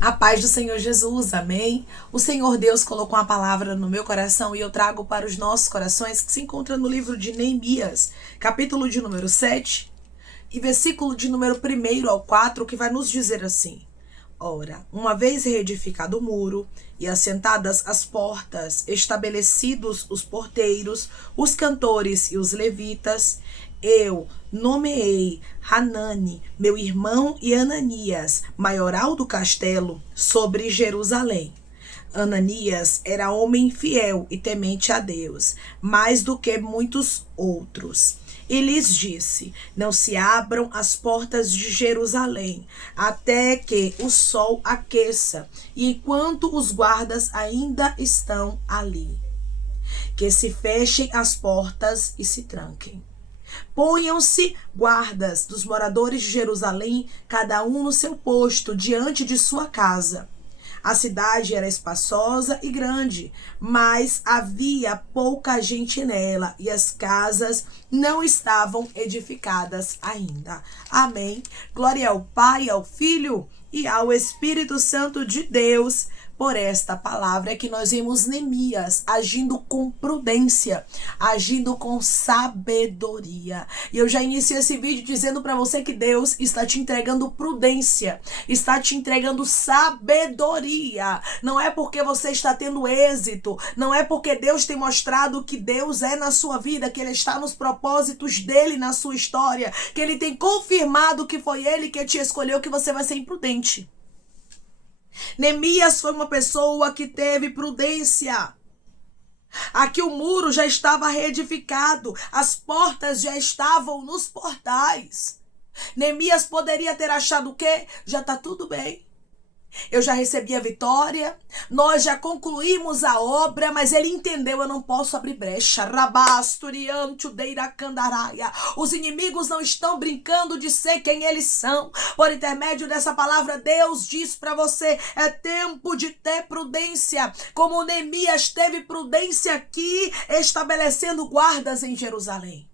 A paz do Senhor Jesus, amém? O Senhor Deus colocou uma palavra no meu coração e eu trago para os nossos corações, que se encontra no livro de Neemias, capítulo de número 7 e versículo de número 1 ao 4, que vai nos dizer assim: Ora, uma vez reedificado o muro e assentadas as portas, estabelecidos os porteiros, os cantores e os levitas, eu nomeei Hanani, meu irmão, e Ananias, maioral do castelo, sobre Jerusalém. Ananias era homem fiel e temente a Deus, mais do que muitos outros. E lhes disse: não se abram as portas de Jerusalém, até que o sol aqueça, e enquanto os guardas ainda estão ali. Que se fechem as portas e se tranquem. Ponham-se guardas dos moradores de Jerusalém, cada um no seu posto, diante de sua casa. A cidade era espaçosa e grande, mas havia pouca gente nela e as casas não estavam edificadas ainda. Amém. Glória ao Pai, ao Filho e ao Espírito Santo de Deus. Por esta palavra é que nós vemos Neemias agindo com prudência, agindo com sabedoria. E eu já iniciei esse vídeo dizendo para você que Deus está te entregando prudência, está te entregando sabedoria. Não é porque você está tendo êxito, não é porque Deus tem mostrado que Deus é na sua vida, que Ele está nos propósitos dEle na sua história, que Ele tem confirmado que foi Ele que te escolheu, que você vai ser imprudente. Neemias foi uma pessoa que teve prudência. Aqui o muro já estava reedificado, as portas já estavam nos portais. Neemias poderia ter achado o quê? Já está tudo bem. Eu já recebi a vitória, nós já concluímos a obra, mas ele entendeu, eu não posso abrir brecha. Os inimigos não estão brincando de ser quem eles são. Por intermédio dessa palavra, Deus diz para você, é tempo de ter prudência. Como Neemias teve prudência aqui, estabelecendo guardas em Jerusalém.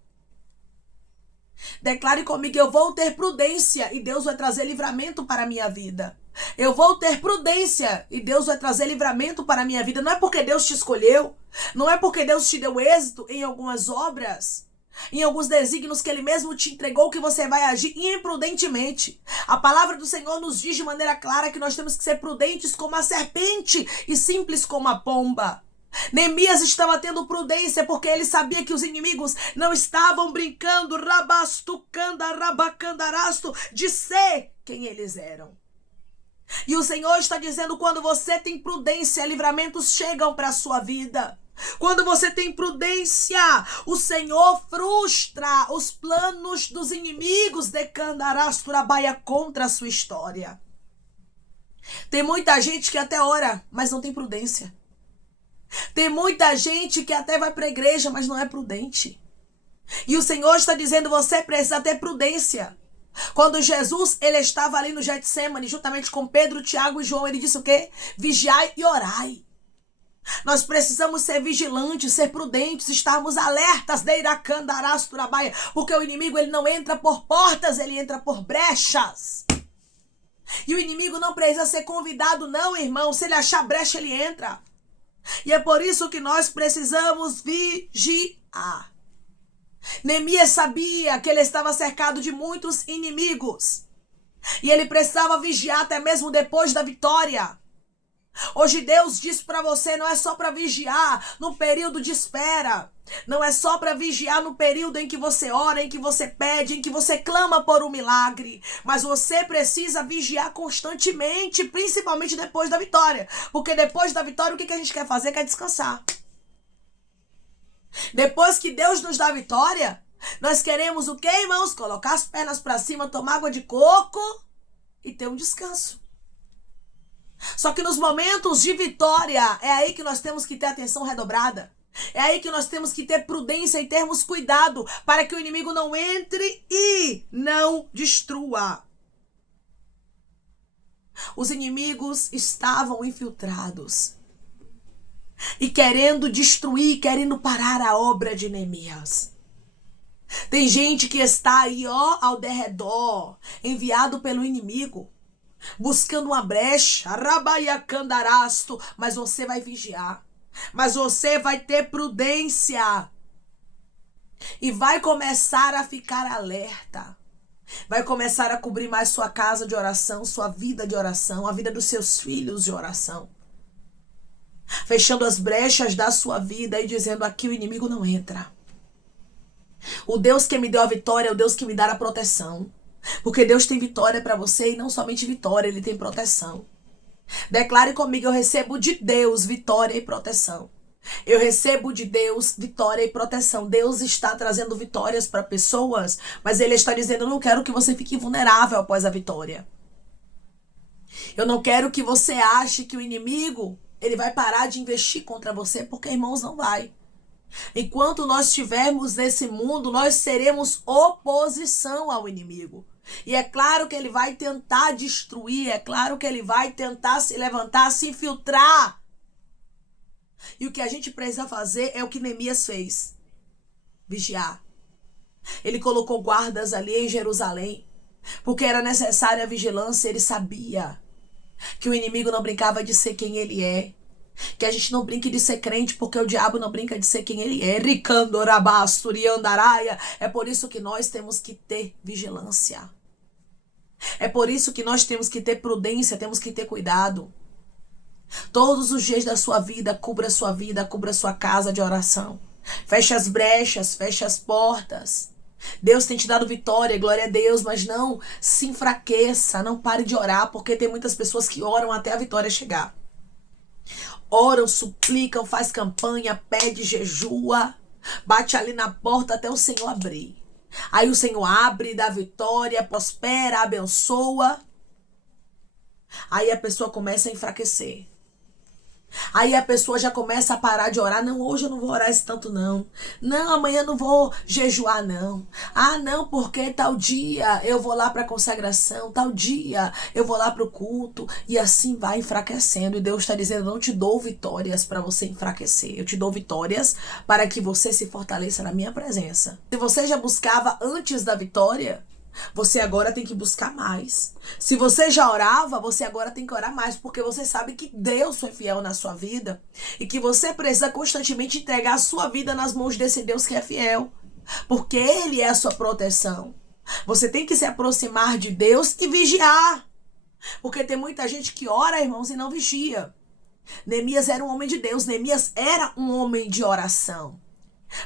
Declare comigo: eu vou ter prudência e Deus vai trazer livramento para a minha vida. Eu vou ter prudência e Deus vai trazer livramento para a minha vida. Não é porque Deus te escolheu, não é porque Deus te deu êxito em algumas obras, em alguns desígnios que Ele mesmo te entregou, que você vai agir imprudentemente. A palavra do Senhor nos diz de maneira clara que nós temos que ser prudentes como a serpente e simples como a pomba. Neemias estava tendo prudência porque ele sabia que os inimigos não estavam brincando de ser quem eles eram. E o Senhor está dizendo: quando você tem prudência, livramentos chegam para a sua vida. Quando você tem prudência, o Senhor frustra os planos dos inimigos de Candarasturabaya contra a sua história. Tem muita gente que até ora, mas não tem prudência. Tem muita gente que até vai para a igreja, mas não é prudente. E o Senhor está dizendo: você precisa ter prudência. Quando Jesus ele estava ali no Getsemane, juntamente com Pedro, Tiago e João, ele disse o quê? Vigiai e orai. Nós precisamos ser vigilantes, ser prudentes, estarmos alertas, porque o inimigo ele não entra por portas, ele entra por brechas. E o inimigo não precisa ser convidado, não, irmão. Se ele achar brecha, ele entra. E é por isso que nós precisamos vigiar. Neemias sabia que ele estava cercado de muitos inimigos. E ele precisava vigiar até mesmo depois da vitória. Hoje Deus diz para você, não é só para vigiar no período de espera. Não é só para vigiar no período em que você ora, em que você pede, em que você clama por um milagre. Mas você precisa vigiar constantemente, principalmente depois da vitória. Porque depois da vitória, o que a gente quer fazer? Quer descansar. Depois que Deus nos dá a vitória, nós queremos o quê, irmãos? Colocar as pernas para cima, tomar água de coco e ter um descanso. Só que nos momentos de vitória, é aí que nós temos que ter atenção redobrada. É aí que nós temos que ter prudência e termos cuidado para que o inimigo não entre e não destrua. Os inimigos estavam infiltrados e querendo destruir, querendo parar a obra de Neemias. Tem gente que está aí, ao derredor, enviado pelo inimigo, buscando uma brecha, rabaiacandarasto, mas você vai vigiar, mas você vai ter prudência e vai começar a ficar alerta, vai começar a cobrir mais sua casa de oração, sua vida de oração, a vida dos seus filhos de oração, fechando as brechas da sua vida e dizendo: aqui o inimigo não entra. O Deus que me deu a vitória é o Deus que me dá a proteção. Porque Deus tem vitória para você e não somente vitória, Ele tem proteção. Declare comigo: eu recebo de Deus vitória e proteção. Eu recebo de Deus vitória e proteção. Deus está trazendo vitórias para pessoas, mas Ele está dizendo: eu não quero que você fique vulnerável após a vitória. Eu não quero que você ache que o inimigo ele vai parar de investir contra você, porque, irmãos, não vai. Enquanto nós estivermos nesse mundo, nós seremos oposição ao inimigo. E é claro que ele vai tentar destruir, é claro que ele vai tentar se levantar, se infiltrar. E o que a gente precisa fazer é o que Neemias fez: vigiar. Ele colocou guardas ali em Jerusalém, porque era necessária a vigilância. Ele sabia que o inimigo não brincava de ser quem ele é. Que a gente não brinque de ser crente, porque o diabo não brinca de ser quem ele é. É por isso que nós temos que ter vigilância. É por isso que nós temos que ter prudência, temos que ter cuidado. Todos os dias da sua vida, cubra sua casa de oração. Feche as brechas, feche as portas. Deus tem te dado vitória, glória a Deus, mas não se enfraqueça, não pare de orar, porque tem muitas pessoas que oram até a vitória chegar. Oram, suplicam, faz campanha, pede, jejua, bate ali na porta até o Senhor abrir. Aí o Senhor abre, dá vitória, prospera, abençoa. Aí a pessoa começa a enfraquecer. Aí a pessoa já começa a parar de orar. Não, hoje eu não vou orar esse tanto não. Não, amanhã eu não vou jejuar não. Ah, não, porque tal dia eu vou lá para a consagração, tal dia eu vou lá para o culto. E assim vai enfraquecendo. E Deus está dizendo: eu não te dou vitórias para você enfraquecer. Eu te dou vitórias para que você se fortaleça na minha presença. Se você já buscava antes da vitória, você agora tem que buscar mais. Se você já orava, você agora tem que orar mais, porque você sabe que Deus foi fiel na sua vida e que você precisa constantemente entregar a sua vida nas mãos desse Deus que é fiel, porque Ele é a sua proteção. Você tem que se aproximar de Deus e vigiar, porque tem muita gente que ora, irmãos, e não vigia. Neemias era um homem de Deus, Neemias era um homem de oração.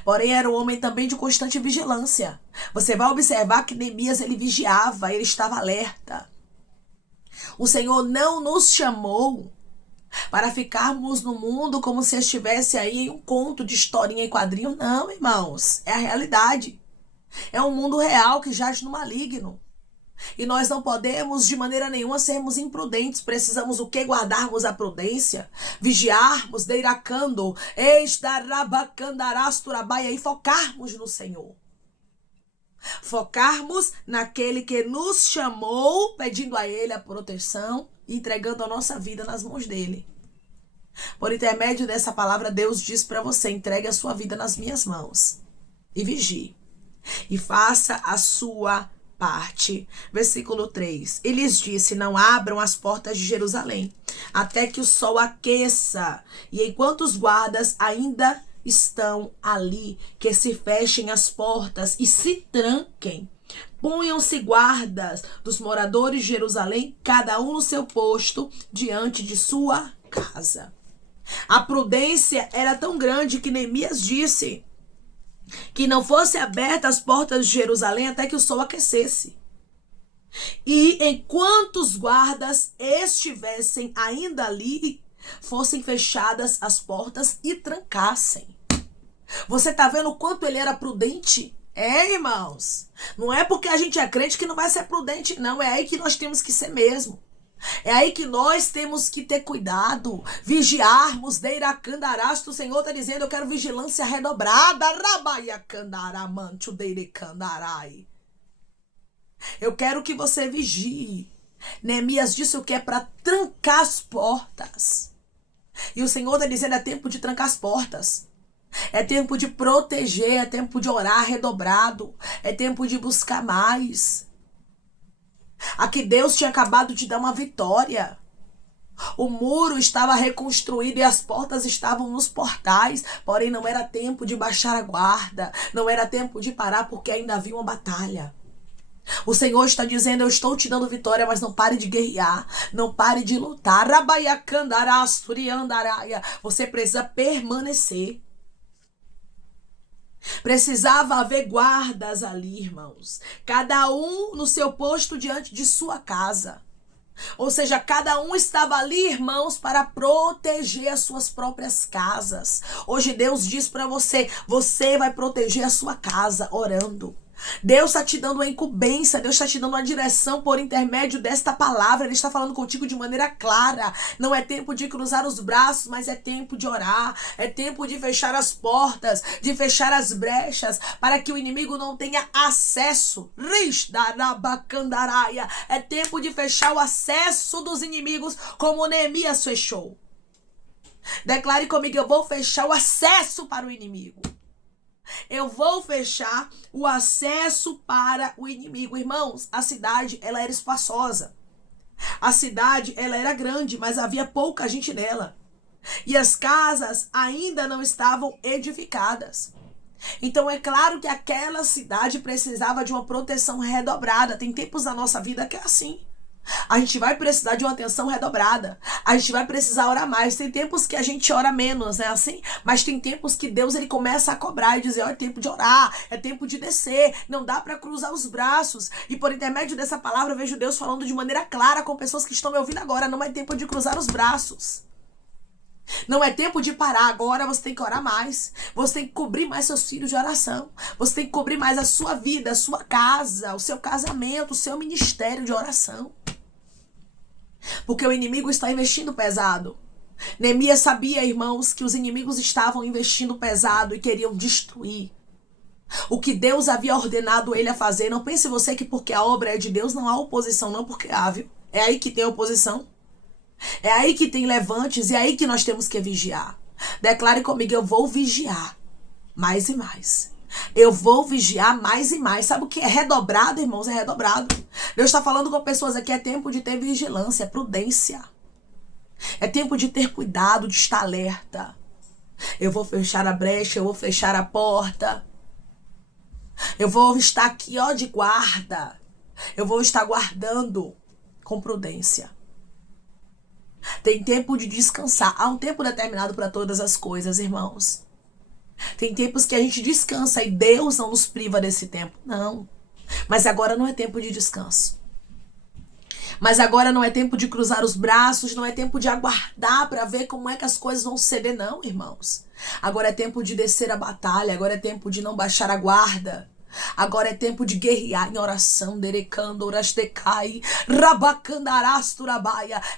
Porém, era um homem também de constante vigilância. Você vai observar que Neemias, ele vigiava, ele estava alerta. O Senhor não nos chamou para ficarmos no mundo como se estivesse aí em um conto de historinha e quadrinho. Não, irmãos, é a realidade. É um mundo real que jaz no maligno. E nós não podemos de maneira nenhuma sermos imprudentes. Precisamos o quê? Guardarmos a prudência, vigiarmos, deiracando, e focarmos no Senhor. Focarmos naquele que nos chamou, pedindo a Ele a proteção e entregando a nossa vida nas mãos dEle. Por intermédio dessa palavra, Deus diz para você: entregue a sua vida nas minhas mãos e vigie. E faça a sua parte. Versículo 3. E lhes disse: não abram as portas de Jerusalém, até que o sol aqueça. E enquanto os guardas ainda estão ali, que se fechem as portas e se tranquem. Ponham-se guardas dos moradores de Jerusalém, cada um no seu posto, diante de sua casa. A prudência era tão grande que Neemias disse que não fosse abertas as portas de Jerusalém até que o sol aquecesse. E enquanto os guardas estivessem ainda ali, fossem fechadas as portas e trancassem. Você tá vendo o quanto ele era prudente? É, irmãos. Não é porque a gente é crente que não vai ser prudente, não. É aí que nós temos que ser mesmo. É aí que nós temos que ter cuidado, vigiarmos, deiracandarás. O Senhor está dizendo: eu quero vigilância redobrada. Eu quero que você vigie. Neemias disse o que é para trancar as portas. E o Senhor está dizendo: é tempo de trancar as portas. É tempo de proteger, é tempo de orar redobrado, é tempo de buscar mais. Aqui Deus tinha acabado de dar uma vitória. O muro estava reconstruído e as portas estavam nos portais. Porém, não era tempo de baixar a guarda. Não era tempo de parar, porque ainda havia uma batalha. O Senhor está dizendo: eu estou te dando vitória, mas não pare de guerrear. Não pare de lutar. Você precisa permanecer. Precisava haver guardas ali, irmãos. Cada um no seu posto diante de sua casa. Ou seja, cada um estava ali, irmãos, para proteger as suas próprias casas. Hoje Deus diz para você: você vai proteger a sua casa orando. Deus está te dando uma incumbência, Deus está te dando uma direção por intermédio desta palavra. Ele está falando contigo de maneira clara. Não é tempo de cruzar os braços, mas é tempo de orar. É tempo de fechar as portas, de fechar as brechas, para que o inimigo não tenha acesso. É tempo de fechar o acesso dos inimigos, como Neemias fechou. Declare comigo: eu vou fechar o acesso para o inimigo. Eu vou fechar o acesso para o inimigo. Irmãos, a cidade, ela era espaçosa. A cidade, ela era grande, mas havia pouca gente nela. E as casas ainda não estavam edificadas. Então é claro que aquela cidade precisava de uma proteção redobrada. Tem tempos na nossa vida que é assim. A gente vai precisar de uma atenção redobrada. A gente vai precisar orar mais. Tem tempos que a gente ora menos, né? Assim, mas tem tempos que Deus, ele começa a cobrar e dizer: ó, é tempo de orar, é tempo de descer. Não dá para cruzar os braços. E por intermédio dessa palavra eu vejo Deus falando de maneira clara com pessoas que estão me ouvindo agora: não é tempo de cruzar os braços. Não é tempo de parar. Agora você tem que orar mais. Você tem que cobrir mais seus filhos de oração. Você tem que cobrir mais a sua vida, a sua casa, o seu casamento, o seu ministério de oração. Porque o inimigo está investindo pesado. Neemias sabia, irmãos, que os inimigos estavam investindo pesado e queriam destruir o que Deus havia ordenado ele a fazer. Não pense você que porque a obra é de Deus não há oposição, não, porque há, viu? É aí que tem oposição. É aí que tem levantes, e é aí que nós temos que vigiar. Declare comigo: eu vou vigiar mais e mais. Eu vou vigiar mais e mais. Sabe o que é redobrado, irmãos? É redobrado. Deus está falando com pessoas aqui: é tempo de ter vigilância, prudência. É tempo de ter cuidado, de estar alerta. Eu vou fechar a brecha, eu vou fechar a porta. Eu vou estar aqui, ó, de guarda. Eu vou estar guardando com prudência. Tem tempo de descansar. Há um tempo determinado para todas as coisas, irmãos. Tem tempos que a gente descansa e Deus não nos priva desse tempo. Não. Mas agora não é tempo de descanso. Mas agora não é tempo de cruzar os braços, não é tempo de aguardar para ver como é que as coisas vão suceder, não, irmãos. Agora é tempo de descer a batalha, agora é tempo de não baixar a guarda. Agora é tempo de guerrear em oração.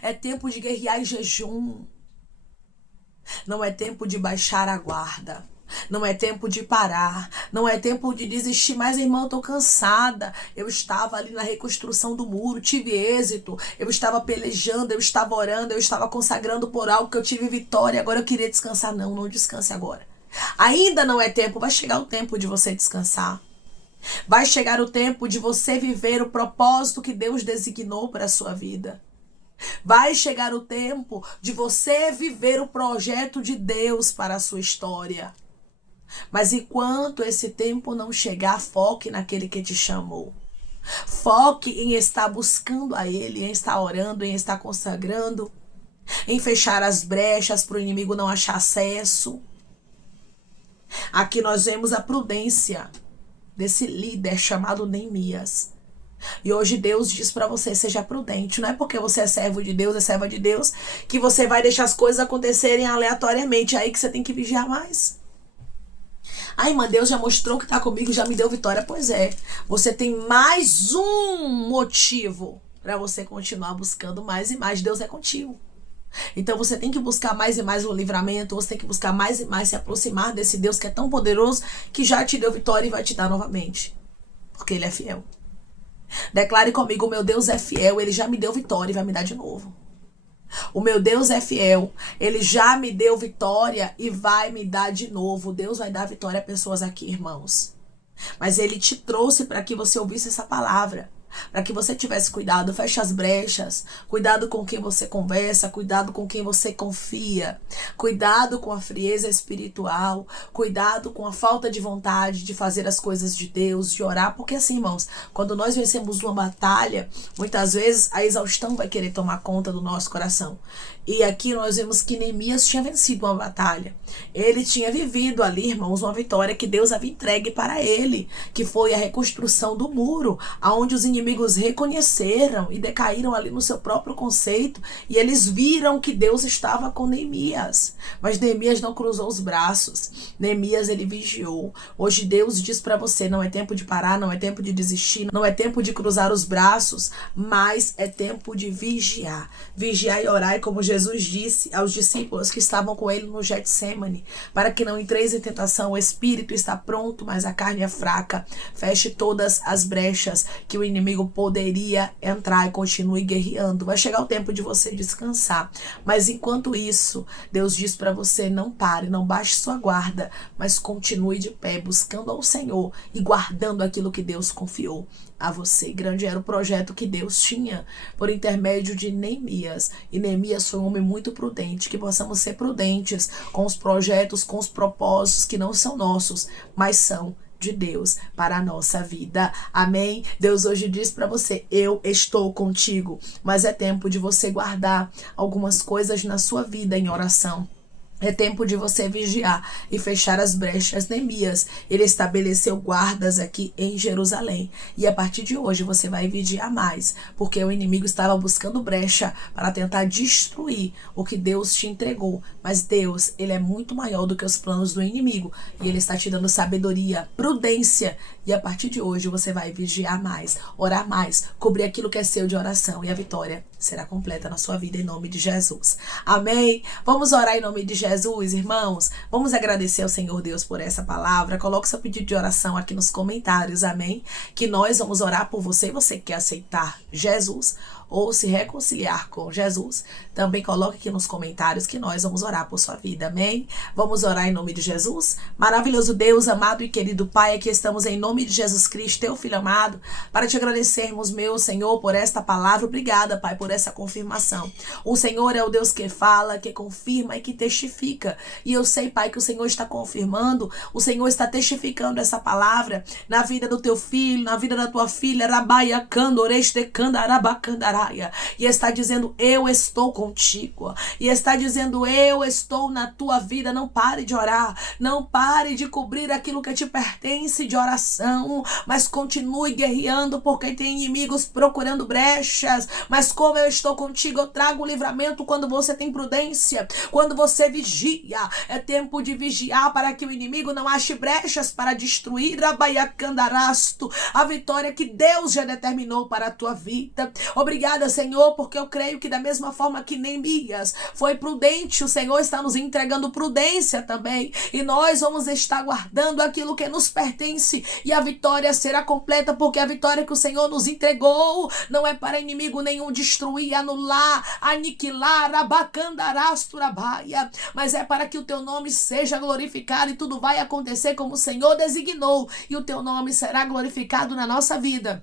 É tempo de guerrear em jejum. Não é tempo de baixar a guarda. Não é tempo de parar. Não é tempo de desistir. Mas, irmão, eu tô cansada. Eu estava ali na reconstrução do muro, tive êxito. Eu estava pelejando, eu estava orando, eu estava consagrando por algo que eu tive vitória. Agora eu queria descansar. Não, não descanse agora. Ainda não é tempo. Vai chegar o tempo de você descansar. Vai chegar o tempo de você viver o propósito que Deus designou para a sua vida. Vai chegar o tempo de você viver o projeto de Deus para a sua história. Mas enquanto esse tempo não chegar, foque naquele que te chamou. Foque em estar buscando a Ele, em estar orando, em estar consagrando, em fechar as brechas para o inimigo não achar acesso. Aqui nós vemos a prudência desse líder chamado Neemias. E hoje Deus diz para você: seja prudente. Não é porque você é servo de Deus, é serva de Deus, que você vai deixar as coisas acontecerem aleatoriamente. É aí que você tem que vigiar mais. Ai, irmã, Deus já mostrou que tá comigo, já me deu vitória. Pois é, você tem mais um motivo para você continuar buscando mais e mais. Deus é contigo. Então você tem que buscar mais e mais o livramento. Você tem que buscar mais e mais se aproximar desse Deus que é tão poderoso, que já te deu vitória e vai te dar novamente, porque Ele é fiel. Declare comigo: o meu Deus é fiel, Ele já me deu vitória e vai me dar de novo. O meu Deus é fiel, Ele já me deu vitória e vai me dar de novo. Deus vai dar vitória a pessoas aqui, irmãos. Mas Ele te trouxe para que você ouvisse essa palavra. para que você tivesse cuidado. Feche as brechas. Cuidado com quem você conversa. Cuidado com quem você confia. Cuidado com a frieza espiritual. Cuidado com a falta de vontade de fazer as coisas de Deus, de orar. Porque assim, irmãos, quando nós vencemos uma batalha, muitas vezes a exaustão vai querer tomar conta do nosso coração. E aqui nós vemos que Neemias tinha vencido uma batalha. Ele tinha vivido ali, irmãos, uma vitória que Deus havia entregue para ele, que foi a reconstrução do muro, aonde os inimigos reconheceram e decaíram ali no seu próprio conceito, e eles viram que Deus estava com Neemias. Mas Neemias não cruzou os braços. Neemias, ele vigiou. Hoje Deus diz para você, não é tempo de parar, não é tempo de desistir, não é tempo de cruzar os braços, mas é tempo de vigiar. Vigiar e orar, como Jesus disse aos discípulos que estavam com ele no Getsemane, para que não entreis em tentação. O espírito está pronto, mas a carne é fraca. Feche todas as brechas que o inimigo poderia entrar e continue guerreando. Vai chegar o tempo de você descansar, mas enquanto isso, Deus diz para você, não pare, não baixe sua guarda, mas continue de pé, buscando ao Senhor e guardando aquilo que Deus confiou a você. Grande era o projeto que Deus tinha por intermédio de Neemias. E Neemias foi um homem muito prudente. Que possamos ser prudentes com os projetos, com os propósitos que não são nossos, mas são de Deus para a nossa vida. Amém? Deus hoje diz para você, eu estou contigo. Mas é tempo de você guardar algumas coisas na sua vida em oração. É tempo de você vigiar e fechar as brechas. Neemias, ele estabeleceu guardas aqui em Jerusalém. E a partir de hoje você vai vigiar mais, porque o inimigo estava buscando brecha para tentar destruir o que Deus te entregou. Mas Deus, ele é muito maior do que os planos do inimigo. E ele está te dando sabedoria, prudência. E a partir de hoje você vai vigiar mais, orar mais, cobrir aquilo que é seu de oração. E a vitória será completa na sua vida em nome de Jesus. Amém? Vamos orar em nome de Jesus, irmãos. Vamos agradecer ao Senhor Deus por essa palavra. Coloque seu pedido de oração aqui nos comentários, amém? Que nós vamos orar por você. Você quer aceitar Jesus ou se reconciliar com Jesus, também coloque aqui nos comentários que nós vamos orar por sua vida, amém? Vamos orar em nome de Jesus? Maravilhoso Deus, amado e querido Pai, aqui estamos em nome de Jesus Cristo, teu Filho amado, para te agradecermos, meu Senhor, por esta palavra. Obrigada, Pai, por essa confirmação. O Senhor é o Deus que fala, que confirma e que testifica. E eu sei, Pai, que o Senhor está confirmando, o Senhor está testificando essa palavra na vida do teu filho, na vida da tua filha, Rabaia Candoreste Candarabacandará. E está dizendo, eu estou contigo. E está dizendo, eu estou na tua vida. Não pare de orar. Não pare de cobrir aquilo que te pertence de oração. Mas continue guerreando, porque tem inimigos procurando brechas. Mas como eu estou contigo, eu trago o livramento quando você tem prudência. Quando você vigia. É tempo de vigiar para que o inimigo não ache brechas para destruir a vitória que Deus já determinou para a tua vida. Obrigada, Senhor, porque eu creio que da mesma forma que Neemias foi prudente, o Senhor está nos entregando prudência também, e nós vamos estar guardando aquilo que nos pertence, e a vitória será completa, porque a vitória que o Senhor nos entregou não é para inimigo nenhum destruir, anular, aniquilar, abacandarasturabaia, mas é para que o teu nome seja glorificado, e tudo vai acontecer como o Senhor designou, e o teu nome será glorificado na nossa vida.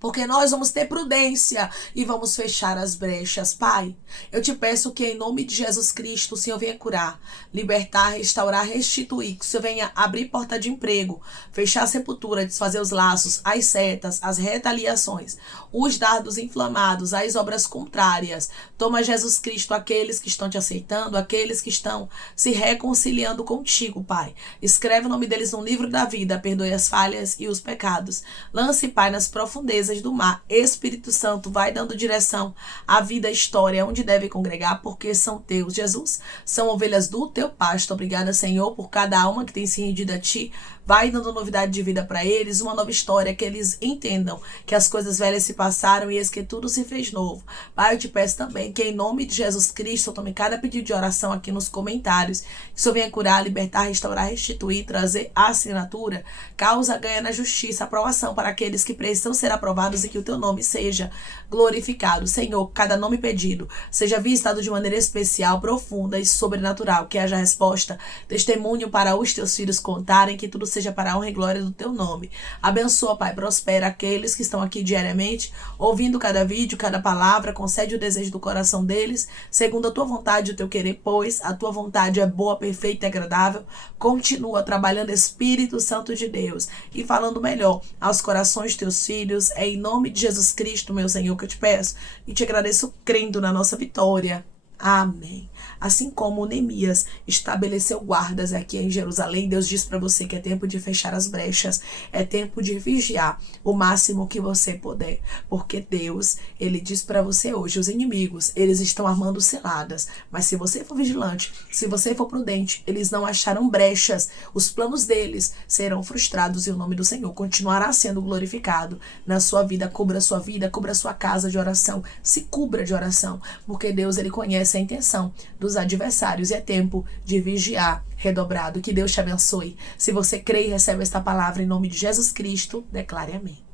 Porque nós vamos ter prudência e vamos fechar as brechas. Pai, eu te peço que em nome de Jesus Cristo o Senhor venha curar, libertar, restaurar, restituir. Que o Senhor venha abrir porta de emprego, fechar a sepultura, desfazer os laços, as setas, as retaliações, os dardos inflamados, as obras contrárias. Toma, Jesus Cristo, aqueles que estão te aceitando, aqueles que estão se reconciliando contigo, Pai. Escreve o nome deles no livro da vida, perdoe as falhas e os pecados. Lance, Pai, nas profundezas do mar. Espírito Santo, vai dando direção à vida, à história, onde deve congregar, porque são teus, Jesus. São ovelhas do teu pasto. Obrigada, Senhor, por cada alma que tem se rendido a ti. Vai dando novidade de vida para eles, uma nova história, que eles entendam que as coisas velhas se passaram e eis que tudo se fez novo. Pai, eu te peço também que em nome de Jesus Cristo, eu tome cada pedido de oração aqui nos comentários, que o Senhor venha curar, libertar, restaurar, restituir, trazer a assinatura, causa ganha na justiça, aprovação para aqueles que precisam ser aprovados e que o teu nome seja glorificado. Senhor, cada nome pedido seja visitado de maneira especial, profunda e sobrenatural, que haja resposta, testemunho para os teus filhos contarem, que tudo seja seja para a honra e glória do teu nome. Abençoa, Pai, prospera aqueles que estão aqui diariamente, ouvindo cada vídeo, cada palavra, concede o desejo do coração deles, segundo a tua vontade e o teu querer, pois a tua vontade é boa, perfeita e agradável. Continua trabalhando, Espírito Santo de Deus, e falando melhor aos corações de teus filhos. É em nome de Jesus Cristo, meu Senhor, que eu te peço e te agradeço crendo na nossa vitória. Amém. Assim como Neemias estabeleceu guardas aqui em Jerusalém, Deus diz para você que é tempo de fechar as brechas, é tempo de vigiar o máximo que você puder, porque Deus, ele diz para você hoje, os inimigos, eles estão armando ciladas, mas se você for vigilante, se você for prudente, eles não acharão brechas, os planos deles serão frustrados e o nome do Senhor continuará sendo glorificado na sua vida. Cubra a sua casa de oração, se cubra de oração, porque Deus, ele conhece a intenção dos adversários e é tempo de vigiar redobrado. Que Deus te abençoe. Se você crê e recebe esta palavra em nome de Jesus Cristo, declare amém.